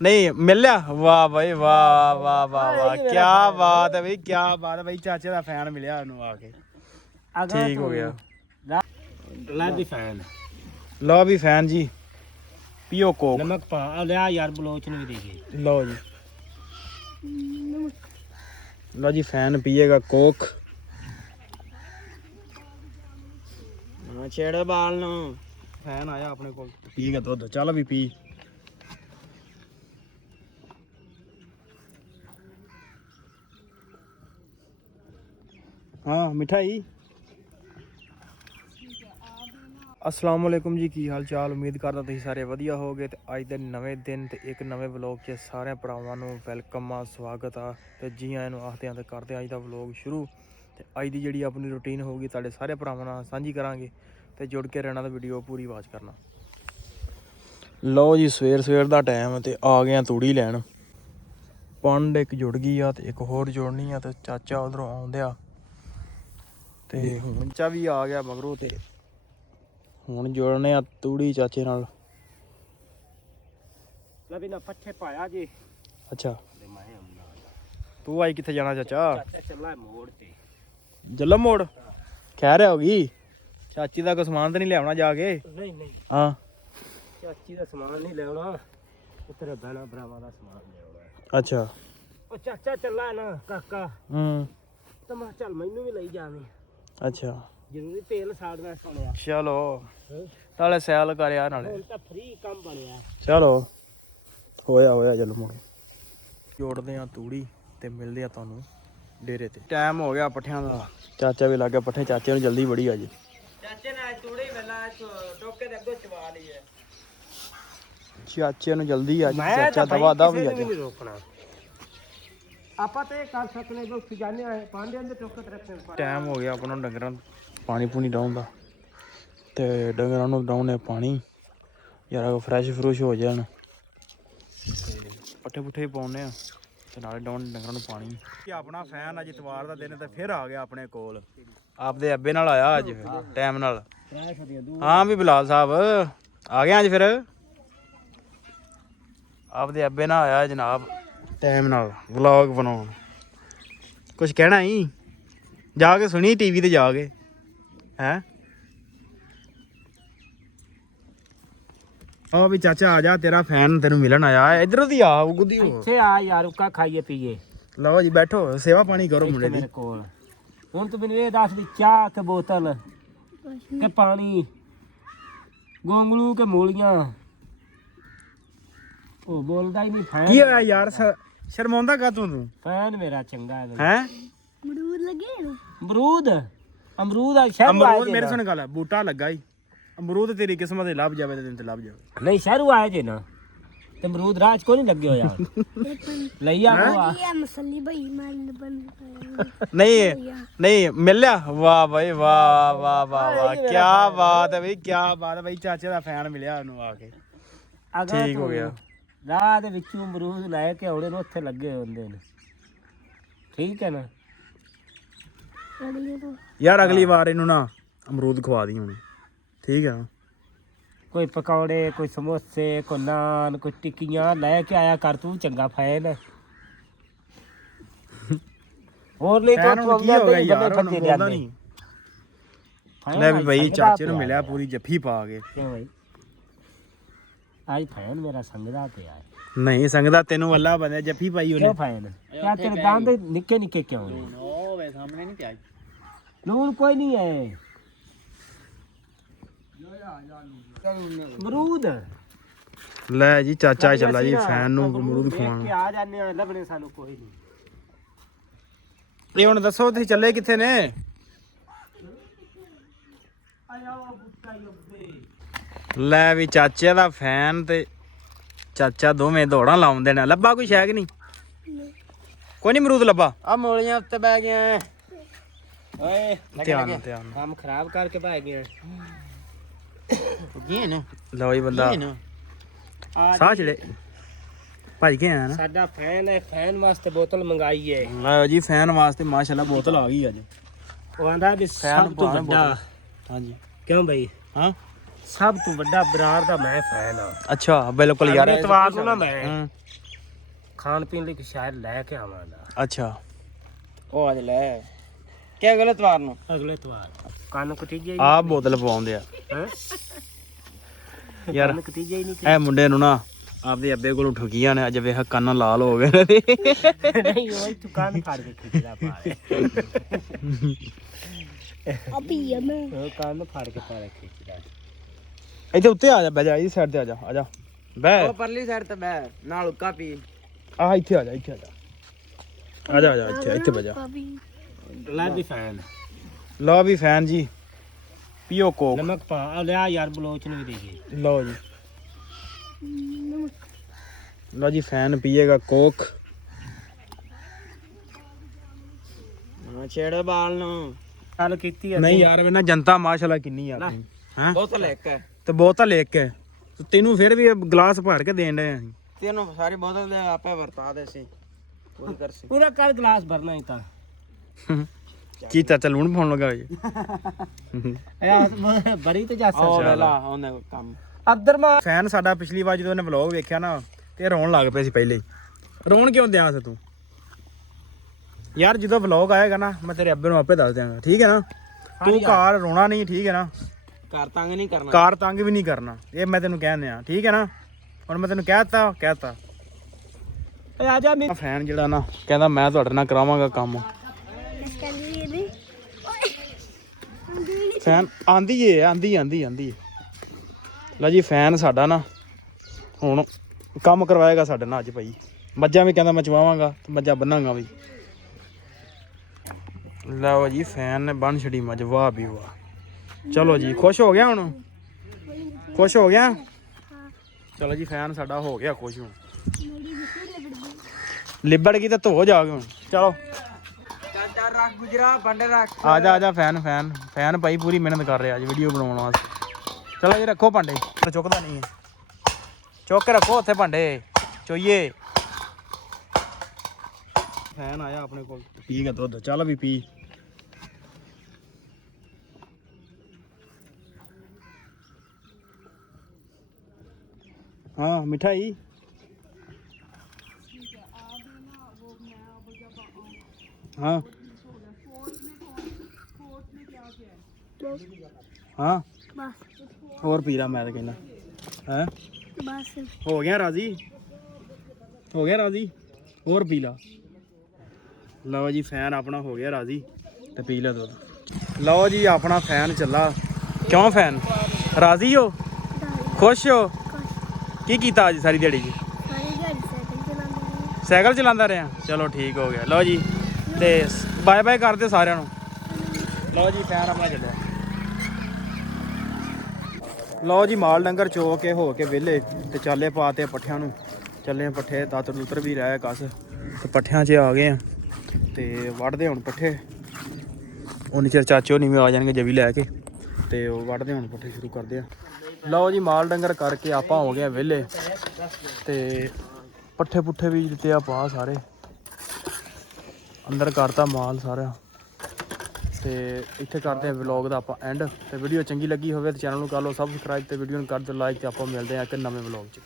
नहीं मिल लिया। वाह भाई वाह वाह वाह वाह, क्या बात है भाई, क्या बात है भाई। चाचे का फैन मिलिया आके, ठीक हो गया। लो भी फैन जी, पियो कोक। नमक पा लिया यार, बलोच नहीं देखिए। लो जी, लो जी, फैन पिएगा कोक। छेड़े बाल नो, फैन आया अपने को, पीएगा दुध। चल भी पी। हाँ मिठाई। अस्सलाम वालेकुम जी, की हाल चाल। उम्मीद करदा तुसीं सारे वधिया होगे। ते अज दे नवे दिन ते एक नवे व्लॉग च सारे भरावां नूं वैलकम आ, स्वागत आ ते जी आयां नूं आखदे आं ते करदे अज दा व्लॉग शुरू। ते अज दी जिहड़ी अपनी रूटीन होगी तुहाडे सारे भरावां नाल सांझी करांगे ते जुड़ के रहना ते वीडियो पूरी वाच करना। लो जी, सवेर सवेर दा टाइम ते आ गए तूड़ी लैन। पंड एक जुड़ गई आ ते एक होर जोड़नी आ ते चाचा उधरों आउंदे आ ते हुण चा भी आ गया मगरों ते हुण जोड़ने आ तूड़ी चाचे नाल। लभी ना पट्ठे पाया जी। अच्छा, तू आई किथे जाना चाचा? चाचा चला मोड़ ते। जलम मोड़ खैर होगी। चाची का कोई समान तो नहीं लियावना जाके? नहीं नहीं, हाँ, चाची का सामान नहीं लेना, तेरे बहना भरावां दा सामान लेना। अच्छा। ओ चाचा चला है ना काका, तो मैं चल मैनू भी लई जावे। अच्छा, जरूरी तेल साड़ना सुनिया। चलो नाले सैल कर यार, नाले ਹੁਣ ਤਾਂ ਫ੍ਰੀ ਕੰਮ ਬਣਿਆ। चलो होया जल मोड़। जोड़ते हैं तूड़ी ते मिलते हैं तुहानू डेरे ते। टाइम हो गया पट्ठियां दा, चाचा भी लग गया पट्ठे। चाचे नूं जल्दी बड़ी अज। ਚਾਚੇ ਨੇ ਤੂੜੀ ਵੇਲਾ ਟੋਕੇ ਦੇ ਅੱਗੋਂ ਚਵਾ ਲਈ ਹੈ। ਚਾਚੇ ਨੂੰ ਜਲਦੀ ਅੱਜ, ਮੈਂ ਚਾਚਾ ਤਾਂ ਦਵਾ ਦਾ ਭਾਈ ਵੀ ਕਿਸੇ ਅੱਜ। ਨੂੰ ਨਹੀਂ ਰੋਕਣਾ। ਆਪਾਂ ਤੇ ਕਰ ਸਕਨੇ ਜੋ ਖਜ਼ਾਨੇ ਆਏ ਪਾਂਡਿਆਂ ਦੇ ਟੋਕੇ ਤੇ ਰੱਖਣੇ। ਟਾਈਮ ਹੋ ਗਿਆ ਆਪਣਾ ਡੰਗਰਾਂ ਪਾਣੀ ਪੂਣੀ ਡਾਉਣ ਦਾ ਤੇ ਡੰਗਰਾਂ ਨੂੰ ਡਾਉਣੇ ਪਾਣੀ ਯਾਰ ਫਰੈਸ਼ ਫਰੂਸ਼ ਹੋ ਜਾਣ। ਪੱਠੇ ਪੁੱਠੇ ਪਾਉਣੇ ਆ ਤੇ ਨਾਲੇ ਡਾਉਣ ਡੰਗਰਾਂ ਨੂੰ ਪਾਣੀ। ਆਪਣਾ ਫੈਨ ਅੱਜ ਇਤਵਾਰ ਦਾ ਦਿਨ ਤੇ ਫਿਰ ਆ ਗਿਆ ਆਪਣੇ ਕੋਲ। ਆਪਦੇ ਅੱਬੇ ਨਾਲ ਆਇਆ ਅੱਜ ਟਾਈਮ ਨਾਲ। ਹਾਂ ਵੀ ਬਿਲਾਲ ਸਾਹਿਬ ਆ ਗਏ ਅੱਜ ਫਿਰ। ਆਪਦੇ ਅੱਬੇ ਨਾਲ ਆਇਆ ਜਨਾਬ ਟਾਈਮ ਨਾਲ ਵਲੌਗ ਬਣਾਉਣ। ਕੁਛ ਕਹਿਣਾ ਹੀ ਜਾ ਕੇ ਸੁਣੀ ਟੀਵੀ ਤੇ ਜਾ ਕੇ ਹੈ। ਉਹ ਵੀ ਚਾਚਾ ਆ ਜਾ, ਤੇਰਾ ਫੈਨ ਤੈਨੂੰ ਮਿਲਣ ਆਇਆ। ਇਧਰੋਂ ਦੀ ਆ ਗੁੱਦੀ ਹੋ। ਇੱਥੇ ਆ ਯਾਰ, ਉੱਕਾ ਖਾਈਏ ਪੀਏ। ਲਓ ਜੀ ਬੈਠੋ, ਸੇਵਾ ਪਾਣੀ ਕਰੋ ਮੁੰਡੇ ਦੀ। ਮੇਰੇ ਕੋਲ ਹੁਣ ਤੂੰ ਮੈਨੂੰ ਇਹ ਦੱਸ ਵੀ ਚਾਹ ਕਿ ਬੋਤਲ ਕਿ ਪਾਣੀ, ਗੋਂਗਲੂ ਕਿ ਮੂਲੀਆਂ? ਉਹ ਬੋਲਦਾ ਹੀ ਨਹੀਂ। ਫੈਨ ਕੀ ਹੋਇਆ ਯਾਰ, ਸ਼ਰਮਾਉਂਦਾ ਕਾ ਤੂੰ? ਫੈਨ ਮੇਰਾ ਚੰਗਾ ਹੈ। ਹੈ ਅਮਰੂਦ ਲੱਗੇ ਨੇ? ਅਮਰੂਦ ਆ ਸ਼ਹਿਰ ਅਮਰੂਦ ਮੇਰੇ ਸੁਣ ਗੱਲ, ਬੂਟਾ ਲੱਗਾ ਹੀ। ਅਮਰੂਦ ਤੇਰੀ ਕਿਸਮਤ ਤੇ ਲੱਭ ਜਾਵੇ ਤੇ ਦਿਨ ਤੇ ਲੱਭ ਜਾਵੇ। ਨਹੀਂ ਸ਼ਹਿਰੂ ਆਏ ਜੇ ਨਾ ਤੇ ਅਮਰੂਦ ਰਾਜ ਕੋ ਨਹੀਂ ਲੱਗੇ ਹੋਇਆ। ਲਈ ਆ ਮਸਲੀ ਭਾਈ ਨਹੀਂ ਮਿਲ ਲਿਆ। ਵਾਹ ਭਾਈ ਵਾਹ ਵਾਹ ਵਾਹ ਵਾਹ, ਕੀ ਬਾਤ ਹੈ ਭਾਈ, ਕੀ ਬਾਤ ਹੈ ਭਾਈ। ਚਾਚੇ ਦਾ ਫੈਨ ਮਿਲਿਆ ਉਹਨੂੰ ਆ ਕੇ, ਠੀਕ ਹੋ ਗਿਆ। ਰਾਹ ਦੇ ਵਿੱਚੋਂ ਅਮਰੂਦ ਲੈ ਕੇ ਆਉਣੇ ਨੇ, ਉੱਥੇ ਲੱਗੇ ਹੁੰਦੇ ਨੇ। ਠੀਕ ਹੈ ਨਾ ਯਾਰ? ਅਗਲੀ ਵਾਰ ਇਹਨੂੰ ਨਾ ਅਮਰੂਦ ਖਵਾ ਦੀ ਹੁਣ, ਠੀਕ ਹੈ? ਕੋਈ ਪਕੌੜੇ, ਕੋਈ ਸਮੋਸੇ, ਕੋਈ ਨਾਨ, ਕੋਈ ਟਿੱਕੀਆਂ ਲੈ ਕੇ ਆਇਆ ਕਰ ਤੂੰ, ਚੰਗਾ ਫੈਨ। ਹੋਰ ਲਈ ਤਾਂ ਤੂੰ ਕੀ ਹੋ ਗਿਆ ਯਾਰ, ਹੁਣ ਬੋਲਦਾ ਨਹੀਂ। ਲੈ ਵੀ ਭਾਈ ਚਾਚੇ ਨੂੰ ਮਿਲਿਆ ਪੂਰੀ ਜੱਫੀ ਪਾ ਕੇ। ਕਿਉਂ ਭਾਈ ਅੱਜ ਫੈਨ ਮੇਰਾ ਸੰਗਦਾ ਪਿਆ ਹੈ? ਨਹੀਂ ਸੰਗਦਾ ਤੈਨੂੰ ਅੱਲਾ ਬੰਦੇ ਜੱਫੀ ਪਾਈ ਉਹਨੇ। ਕਿਉਂ ਫੈਨ? ਕਿਆ ਤੇਰੇ ਦੰਦ ਨਿੱਕੇ ਨਿੱਕੇ ਕਿਉਂ ਨੇ? ਉਹ ਵੇ ਸਾਹਮਣੇ ਨਹੀਂ ਪਿਆ ਨੂਨ ਕੋਈ ਨਹੀਂ ਹੈ। ਅਮਰੂਦ ਲੈ ਜੀ, ਚਾਚਾ ਚੱਲਾ ਜੀ ਫੈਨ ਨੂੰ ਅਮਰੂਦ ਖਵਾਉਣ। ਆ ਜਾਂਦੇ ਆ, ਲੱਭਣੇ ਸਾਨੂੰ ਕੋਈ ਨਹੀਂ। ਇਹ ਹੁਣ ਦੱਸੋ ਤੁਸੀਂ ਚੱਲੇ ਕਿੱਥੇ ਨੇ? ਲੈ ਵੀ ਚਾਚੇ ਦਾ ਫੈਨ ਤੇ ਚਾਚਾ ਦੋਵੇਂ ਦੌੜਾਂ ਲਾਉਂਦੇ ਨੇ। ਲੱਭਾ ਕੋਈ ਸ਼ੈ ਕਿ ਨਹੀਂ? ਕੋਈ ਨਹੀਂ ਅਮਰੂਦ ਲੱਭਾ। ਆ ਮੋਲੀਆਂ ਉੱਤੇ ਬਹਿ ਗਏ ਓਏ। ਧਿਆਨ ਕੰਮ ਖਰਾਬ ਕਰਕੇ ਬਹਿ ਗਏ ਨਾ। ਲਓ ਜੀ ਬੰਦਾ ਸਾਹ ਚੜੇ ਭੱਜ ਕੇ ਆਇਆ ਨਾ। ਸਾਡਾ ਫੈਨ ਹੈ, ਫੈਨ ਵਾਸਤੇ ਬੋਤਲ ਮੰਗਾਈ ਹੈ। ਲਓ ਜੀ ਫੈਨ ਵਾਸਤੇ ਮਾਸ਼ਾਅੱਲਾ ਬੋਤਲ ਆ ਗਈ ਅੱਜ। ਉਹ ਆਂਦਾ ਵੀ ਸਭ ਤੋਂ ਵੱਡਾ। ਹਾਂਜੀ ਕਿਉਂ ਬਈ? ਹਾਂ, ਸਭ ਤੋਂ ਵੱਡਾ ਬਰਾੜ ਦਾ ਮੈਂ ਫੈਨ ਆ। ਅੱਛਾ ਬਿਲਕੁਲ ਯਾਰ। ਐਤਵਾਰ ਨੂੰ ਨਾ ਮੈਂ ਹੂੰ। ਖਾਣ ਪੀਣ ਲਈ ਸ਼ਾਇਦ ਲੈ ਕੇ ਆਵਾਂਗਾ। ਅੱਛਾ ਉਹ ਅੱਜ ਲੈ ਕਿਆ ਗਲਤ ਵਾਰ ਨੂੰ ਅਗਲੇ ਐਤਵਾਰ ਕੰਨ ਕਟੀਜੇ ਆਹ ਬੋਤਲ ਪਵਾਉਂਦੇ ਆ ਹੈ ਯਾਰ। ਕੰਨ ਕਟੀਜੇ ਹੀ ਨਹੀਂ ਇਹ ਮੁੰਡੇ ਨੂੰ ਨਾ ਆਪਦੇ ਅੱਬੇ ਕੋਲੋਂ ਠੁਕੀਆਂ ਨੇ। ਅੱਜ ਵੇਖ ਕੰਨ ਲਾਲ ਹੋ ਗਏ ਨੇ। ਨਹੀਂ ਉਹ ਤੂੰ ਕੰਨ ਫੜ ਕੇ ਖਿੱਚਦਾ ਪਾਏ ਅਭੀ ਆ ਮੈਂ ਉਹ ਕੰਨ ਫੜ ਕੇ ਪਾਏ ਖਿੱਚਦਾ। ਇੱਥੇ ਉੱਤੇ ਆ ਜਾ, ਬਹਿ ਜਾ, ਇਹਦੀ ਸਾਈਡ ਤੇ ਆ ਜਾ, ਆ ਜਾ ਬਹਿ। ਉਹ ਪਰਲੀ ਸਾਈਡ ਤੇ ਬੈ ਨਾਲ ਉੱਕਾ ਪੀ ਆਹ ਇੱਥੇ ਆ ਜਾ, ਇੱਥੇ ਆ ਜਾ, ਆ ਜਾ, ਆ ਜਾ, ਇੱਥੇ ਬਹਿ ਜਾ। ਲੈ ਦੀ ਫੈਨ ਲਓ ਵੀ ਫੈਨ ਜੀ, ਪੀਓ ਕੋਕ। ਨਮਕ ਪਾ ਆ ਲਿਆ ਯਾਰ ਬਲੋਚ ਨੂੰ ਵੀ ਦੇਈਏ। ਲਓ ਜੀ, ਲਓ ਜੀ ਫੈਨ ਪੀਏਗਾ ਕੋਕ। ਛੇੜ ਬਾਲ ਨੂੰ ਗੱਲ ਕੀਤੀ ਆ ਨਹੀਂ ਯਾਰ ਵੇ ਨਾ ਜਨਤਾ ਮਾਸ਼ਾਅੱਲਾ ਕਿੰਨੀ ਆ ਆਪਣੀ ਹੈ। ਬੋਤਲ ਇੱਕ ਹੈ ਤੇ ਬੋਤਲ ਇੱਕ ਹੈ ਤੇ ਤੈਨੂੰ ਫਿਰ ਵੀ ਗਲਾਸ ਭਰ ਕੇ ਦੇਣ ਡਏ ਅਸੀਂ। ਤੈਨੂੰ ਸਾਰੀ ਬੋਤਲ ਦੇ ਆਪੇ ਵਰਤਾ ਦੇ ਸੀ ਪੂਰੀ ਕਰ ਸੀ ਪੂਰਾ ਕੱਲ ਗਲਾਸ ਭਰਨਾ ਹੀ ਤਾਂ ਕੀ ਚਾਚਾ ਲੂਣ ਪਾਉਣ ਲੱਗਾ ਜੀ। ਯਾਰ ਬੜੀ ਤੇ ਜਾ ਉਹ ਸਕਦਾ ਵੇਲਾ ਉਹਨੇ ਕੰਮ ਅਦਰ ਮਾ ਫੈਨ ਸਾਡਾ ਪਿਛਲੀ ਵਾਰ ਜਦੋਂ ਉਹਨੇ ਵਲੌਗ ਵੇਖਿਆ ਨਾ ਤੇ ਰੋਣ ਲੱਗ ਪਿਆ ਸੀ ਪਹਿਲੇ ਹੀ। ਰੋਣ ਕਿਉਂ ਦਿਆਂ ਸੀ ਤੂੰ ਯਾਰ? ਜਦੋਂ ਵਲੌਗ ਆਏਗਾ ਨਾ ਮੈਂ ਤੇਰੇ ਅੱਬੇ ਨੂੰ ਆਪੇ ਦੱਸ ਦਿਆਂਗਾ, ਠੀਕ ਹੈ ਨਾ? ਤੂੰ ਘਰ ਰੋਣਾ ਨਹੀਂ, ਠੀਕ ਹੈ ਨਾ? ਘਰ ਤੰਗ ਨਹੀਂ ਕਰਨਾ ਕਾਰ ਤੰਗ ਵੀ ਨਹੀਂ ਕਰਨਾ, ਇਹ ਮੈਂ ਤੈਨੂੰ ਕਹਿ ਦਿਆਂ, ਠੀਕ ਹੈ ਨਾ? ਹੁਣ ਮੈਂ ਤੈਨੂੰ ਕਹਿਤਾ ਆ ਜਾ ਮੇ ਫੈਨ ਜਿਹੜਾ ਨਾ ਕਹਿੰਦਾ ਮੈਂ ਤੁਹਾਡੇ ਨਾਲ ਕਰਾਵਾਂਗਾ ਕੰਮ। ਫੈਨ ਆਂਦੀ ਏ, ਆਂਦੀ ਲਓ ਜੀ ਫੈਨ ਸਾਡਾ ਨਾ ਹੁਣ ਕੰਮ ਕਰਵਾਏਗਾ ਸਾਡੇ ਨਾਲ ਅੱਜ ਭਾਈ। ਮੱਝਾਂ ਵੀ ਕਹਿੰਦਾ ਮੈਂ ਚਵਾਵਾਂਗਾ ਤੇ ਮੱਝਾਂ ਬੰਨਾਂਗਾ ਵੀ। ਲਓ ਜੀ ਫੈਨ ਨੇ ਬੰਨ ਛੜੀ ਮੱਝ, ਵਾਹ ਵੀ ਵਾਹ। ਚਲੋ ਜੀ ਖੁਸ਼ ਹੋ ਗਿਆ ਹੁਣ? ਖੁਸ਼ ਹੋ ਗਿਆ? ਚਲੋ ਜੀ ਫੈਨ ਸਾਡਾ ਹੋ ਗਿਆ ਖੁਸ਼ ਹੁਣ। ਲਿਬੜ ਗਈ ਤਾਂ ਧੋ ਜਾ ਕੇ ਹੁਣ। ਚਲੋ ਚਾਚਾ ਰੱਖ ਗੁਜਰਾ ਬੰਡੇ ਰੱਖ ਆ ਜਾ ਫੈਨ ਭਾਈ ਪੂਰੀ ਮਿਹਨਤ ਕਰ ਰਿਹਾ ਅੱਜ ਵੀਡੀਓ ਬਣਾਉਣ ਵਾਸਤੇ। ਚਲੋ ਜੀ ਰੱਖੋ ਭਾਂਡੇ, ਚੁੱਕਦਾ ਨਹੀਂ ਹੈ, ਚੁੱਕ ਕੇ ਰੱਖੋ ਉੱਥੇ ਭਾਂਡੇ ਚੋਈਏ। ਫੈਨ ਆਇਆ ਆਪਣੇ ਕੋਲ, ਪੀ ਗਿਆ ਦੁੱਧ, ਚੱਲ ਵੀ ਪੀ। हाँ मिठाई हाँ हाँ और पी रहा मैं तो कहना है। ਬਸ हो गया राजी, और पी ला। लो जी फैन अपना हो गया राजी तो पी ला दुध। लो जी अपना फैन चला। क्यों फैन राजी हो, खुश हो? की कीता आज सारी दिहाड़ी जी? ਸਾਈਕਲ ਚਲਾਉਂਦਾ ਰਿਹਾ। ਚਲੋ ਠੀਕ ਹੋ ਗਿਆ। ਲਓ ਜੀ ਤੇ ਬਾਏ ਬਾਏ ਕਰਦੇ ਸਾਰਿਆਂ ਨੂੰ। ਲਓ ਜੀ ਫੈਨ ਆਪਣਾ ਚੱਲਿਆ। ਲਓ ਜੀ ਮਾਲ ਡੰਗਰ ਚੋ ਕੇ ਹੋ ਕੇ ਵਿਹਲੇ ਤੇ ਚਾਲੇ ਪਾਤੇ ਪੱਠਿਆਂ ਨੂੰ। ਚੱਲੇ ਪੱਠੇ ਦਾਤਰ ਦੂਤਰ ਵੀ ਰਹਿ ਕਸ ਤੇ ਪੱਠਿਆਂ 'ਚ ਆ ਗਏ ਆ ਤੇ ਵੱਢਦੇ ਹੁਣ ਪੱਠੇ। ਉਨੀ ਚਿਰ ਚਾਚੇ ਹੋਣੀ ਵੀ ਆ ਜਾਣਗੇ ਜਵੀ ਲੈ ਕੇ ਤੇ ਉਹ ਵੱਢਦੇ ਹੁਣ ਪੱਠੇ ਸ਼ੁਰੂ ਕਰਦੇ ਆ। ਲਓ ਜੀ ਮਾਲ ਡੰਗਰ ਕਰਕੇ ਆਪਾਂ ਹੋ ਗਏ ਵਿਹਲੇ ਤੇ ਪੱਠੇ ਪੁੱਠੇ ਵੀ ਦਿੱਤੇ ਆ ਪਾ ਸਾਰੇ ਅੰਦਰ ਕਰਤਾ ਮਾਲ ਸਾਰਾ। ਤੇ ਇੱਥੇ ਕਰਦੇ ਆ ਵਲੌਗ ਦਾ ਆਪਾਂ ਐਂਡ। ਤੇ ਵੀਡੀਓ ਚੰਗੀ ਲੱਗੀ ਹੋਵੇ ਤੇ ਚੈਨਲ ਨੂੰ ਕਰ ਲਓ ਸਬਸਕ੍ਰਾਈਬ ਤੇ ਵੀਡੀਓ ਨੂੰ ਕਰ ਦਿਓ ਲਾਈਕ ਤੇ ਆਪਾਂ ਮਿਲਦੇ ਆ ਇੱਕ ਨਵੇਂ ਵਲੌਗ 'ਚ।